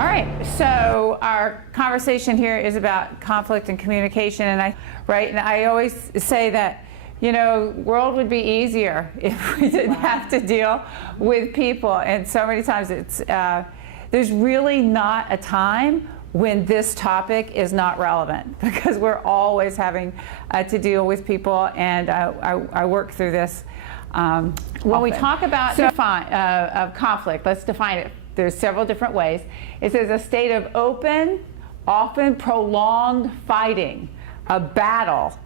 All right, so our conversation here is about conflict and communication, and I always say that, you know, world would be easier if we didn't have to deal with people, and so many times there's really not a time when this topic is not relevant, because we're always having to deal with people, and I work through this. When we talk about conflict, let's define it. There's several different ways. It says a state of open, often prolonged fighting, a battle,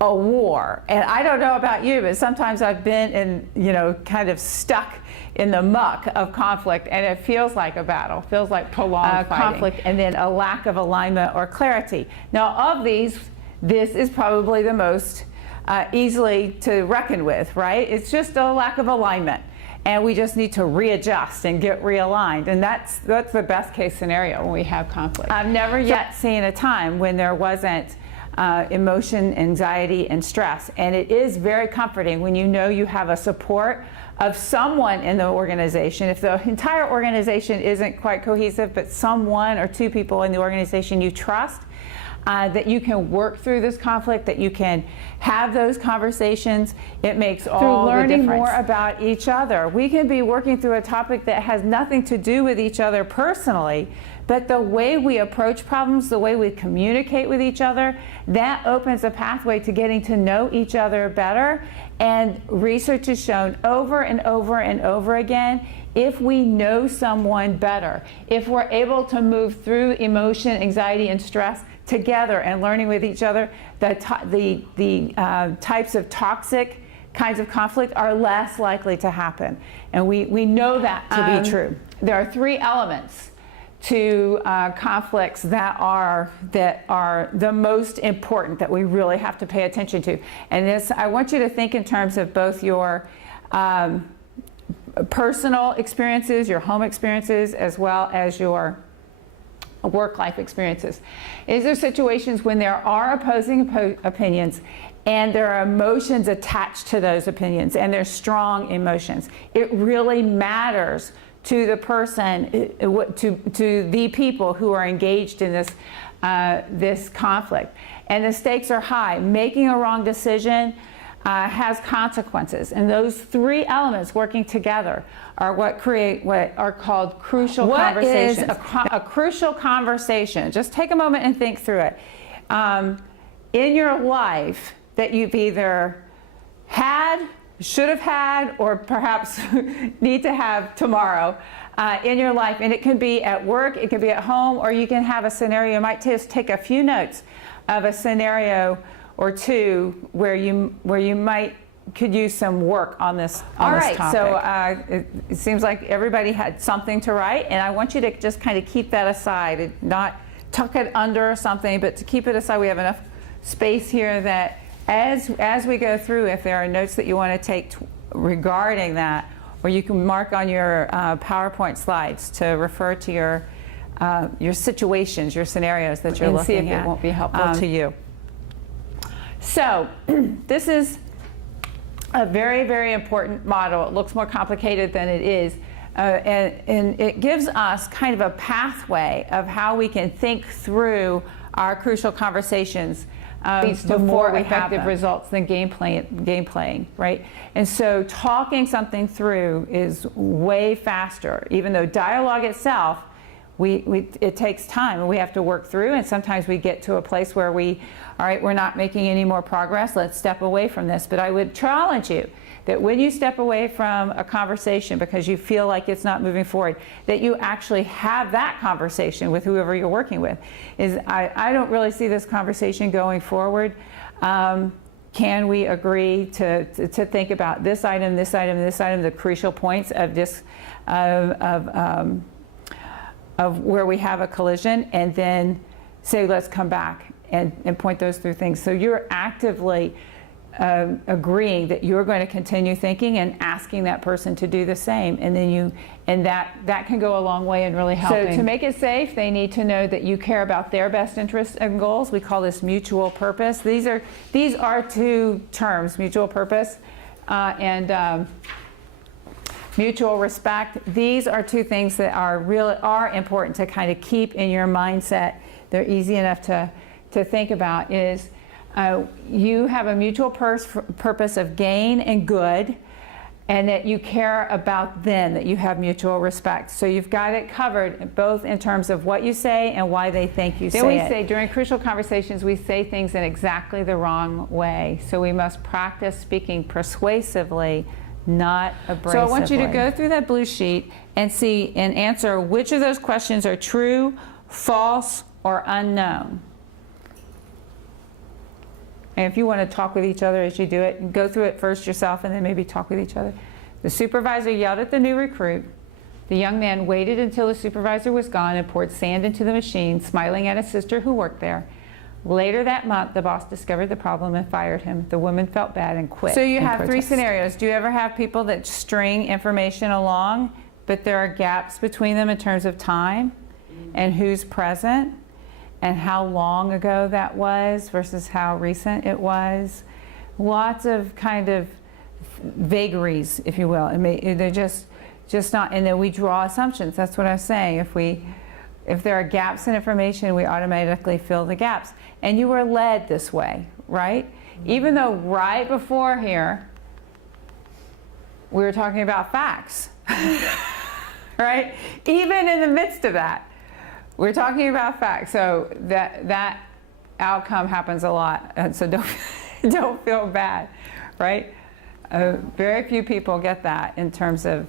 a war. And I don't know about you, but sometimes I've been in, you know, kind of stuck in the muck of conflict, and it feels like a battle, feels like prolonged conflict, and then a lack of alignment or clarity. Now, of these, this is probably the most easily to reckon with, right? It's just a lack of alignment, and we just need to readjust and get realigned, and that's the best case scenario when we have conflict. I've never yet seen a time when there wasn't emotion, anxiety, and stress, and it is very comforting when you know you have a support of someone in the organization. If the entire organization isn't quite cohesive, but someone or two people in the organization you trust, that you can work through this conflict, that you can have those conversations. It makes all the difference. Through learning more about each other. We can be working through a topic that has nothing to do with each other personally, but the way we approach problems, the way we communicate with each other, that opens a pathway to getting to know each other better. And research has shown over and over and over again, if we know someone better, if we're able to move through emotion, anxiety, and stress together and learning with each other, the types of toxic kinds of conflict are less likely to happen. And we know that to be true. There are three elements to conflicts that are the most important, that we really have to pay attention to. And this, I want you to think in terms of both your personal experiences, your home experiences, as well as your work-life experiences. Is there situations when there are opposing opinions and there are emotions attached to those opinions, and there's strong emotions? It really matters to the person, to the people who are engaged in this this conflict, and the stakes are high. Making a wrong decision has consequences, and those three elements working together are what create what are called crucial conversations. What is a crucial conversation? Just take a moment and think through it. In your life that you've either had, should have had, or perhaps need to have tomorrow in your life, and it can be at work, it can be at home, or you can have a scenario. You might just take a few notes of a scenario or two where you could use some work on this topic. All right, so it seems like everybody had something to write, and I want you to just kind of keep that aside and not tuck it under something, but to keep it aside. We have enough space here that as we go through, if there are notes that you want to take regarding that, or you can mark on your PowerPoint slides to refer to your situations, your scenarios that you're looking at. And see if it won't be helpful to you. So this is a very, very important model. It looks more complicated than it is. And it gives us kind of a pathway of how we can think through our crucial conversations leads to more effective results than game playing, right? And so talking something through is way faster, even though dialogue itself, it takes time, and we have to work through, and sometimes we get to a place where all right, we're not making any more progress, let's step away from this. But I would challenge you that when you step away from a conversation because you feel like it's not moving forward, that you actually have that conversation with whoever you're working with. I don't really see this conversation going forward. Can we agree to think about this item, this item, this item, the crucial points of this, of where we have a collision, and then say, let's come back and point those through things. So you're actively agreeing that you're going to continue thinking and asking that person to do the same, and then that can go a long way in really helping. So to make it safe, they need to know that you care about their best interests and goals. We call this mutual purpose. These are two terms, mutual purpose and mutual respect. These are two things that are important to kind of keep in your mindset. They're easy enough to think about. Is you have a mutual purpose of gain and good, and that you care about them, that you have mutual respect. So you've got it covered, both in terms of what you say and why they think you say it. Then we say, during crucial conversations, we say things in exactly the wrong way. So we must practice speaking persuasively, not abrasively. So I want you to go through that blue sheet and see and answer which of those questions are true, false, or unknown. And if you want to talk with each other as you do it, go through it first yourself and then maybe talk with each other. The supervisor yelled at the new recruit. The young man waited until the supervisor was gone and poured sand into the machine, smiling at his sister who worked there. Later that month, the boss discovered the problem and fired him. The woman felt bad and quit. So you have three scenarios. Do you ever have people that string information along, but there are gaps between them in terms of time and who's present? And how long ago that was versus how recent it was. Lots of kind of vagaries, if you will. They're just not, and then we draw assumptions. That's what I was saying. If there are gaps in information, we automatically fill the gaps. And you were led this way, right? Even though right before here, we were talking about facts, right? Even in the midst of that. We're talking about facts, so that outcome happens a lot, and so don't feel bad, right? Very few people get that in terms of,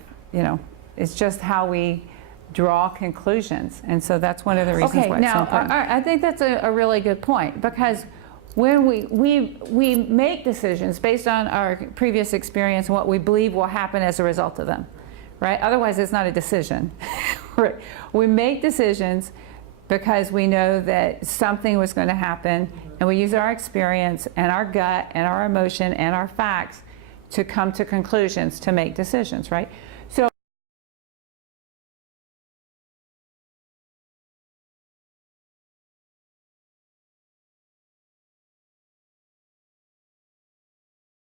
it's just how we draw conclusions, and so that's one of the reasons why it's so important. I think that's a really good point, because when we make decisions based on our previous experience and what we believe will happen as a result of them. Right? Otherwise, it's not a decision. We make decisions because we know that something was going to happen, and we use our experience and our gut and our emotion and our facts to come to conclusions, to make decisions, right?